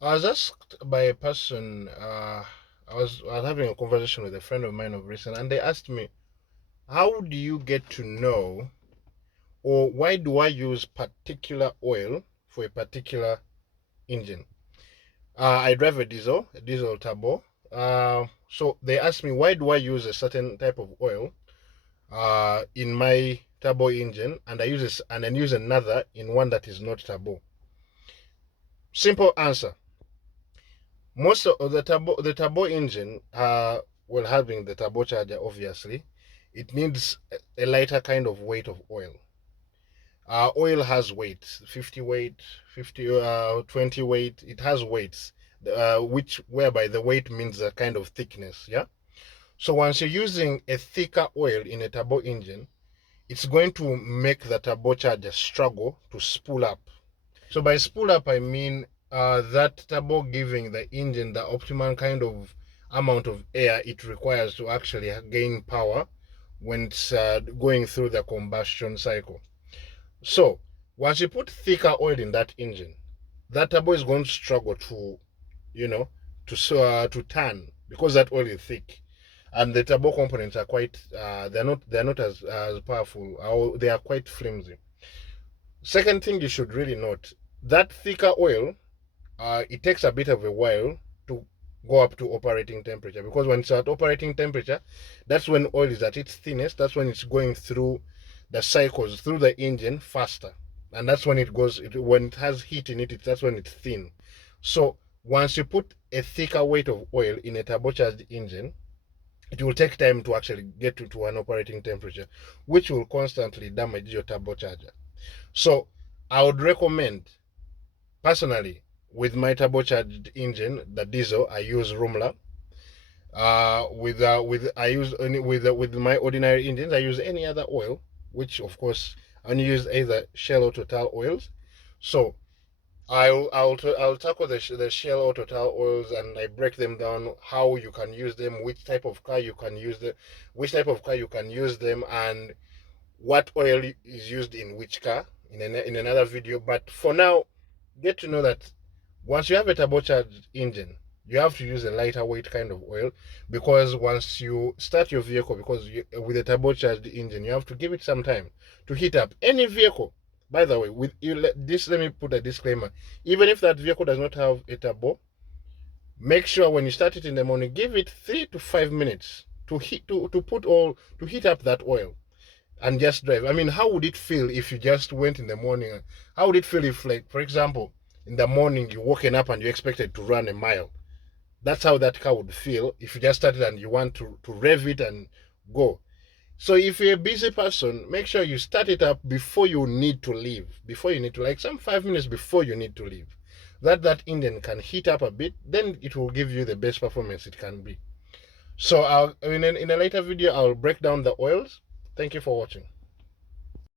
I was asked by a person, I was having a conversation with a friend of mine of recent, and they asked me, how do you get to know, or why do I use particular oil for a particular engine? I drive a diesel turbo. So they asked me, why do I use a certain type of oil in my turbo engine, and I use this, and then use another in one that is not turbo? Simple answer. Most of the turbo engine, well, having the turbocharger, obviously, it needs a lighter kind of weight of oil. Oil has weights, 50 weight, 20 weight. It has weights, which whereby the weight means a kind of thickness. Yeah. So once you're using a thicker oil in a turbo engine, it's going to make the turbocharger struggle to spool up. So by spool up, I mean that turbo giving the engine the optimum kind of amount of air it requires to actually gain power when it's going through the combustion cycle. So once you put thicker oil in that engine, that turbo is going to struggle to, you know, to turn because that oil is thick, and the turbo components are quite they're not as powerful, or they are quite flimsy. Second thing you should really note, that thicker oil, it takes a bit of a while to go up to operating temperature, because when it's at operating temperature, that's when oil is at its thinnest. That's when it's going through the cycles through the engine faster, and that's when when it has heat in it. That's when it's thin. So once you put a thicker weight of oil in a turbocharged engine, it will take time to actually get to an operating temperature, which will constantly damage your turbocharger. So I would recommend, personally, with my turbocharged engine, the diesel, I use Rumla. With I use with my ordinary engines, I use any other oil, which of course I only use either Shell or Total oils. So I'll tackle the Shell or Total oils, and I break them down, how you can use them, which type of car you can use them, and what oil is used in which car in another video. But for now, get to know that once you have a turbocharged engine, you have to use a lighter weight kind of oil, because once you start your vehicle, with a turbocharged engine, you have to give it some time to heat up. Any vehicle, by the way, with you, let me put a disclaimer: even if that vehicle does not have a turbo, make sure when you start it in the morning, give it 3 to 5 minutes to heat up that oil and just drive. I mean, how would it feel if you just went in the morning? How would it feel if, like, for example, in the morning you woken up and you expected to run a mile? That's how that car would feel if you just started and you want to rev it and go. So if you're a busy person, make sure you start it up before you need to leave. Before you need to, like, some 5 minutes before you need to leave. That engine can heat up a bit, then it will give you the best performance it can be. So in a later video, I'll break down the oils. Thank you for watching.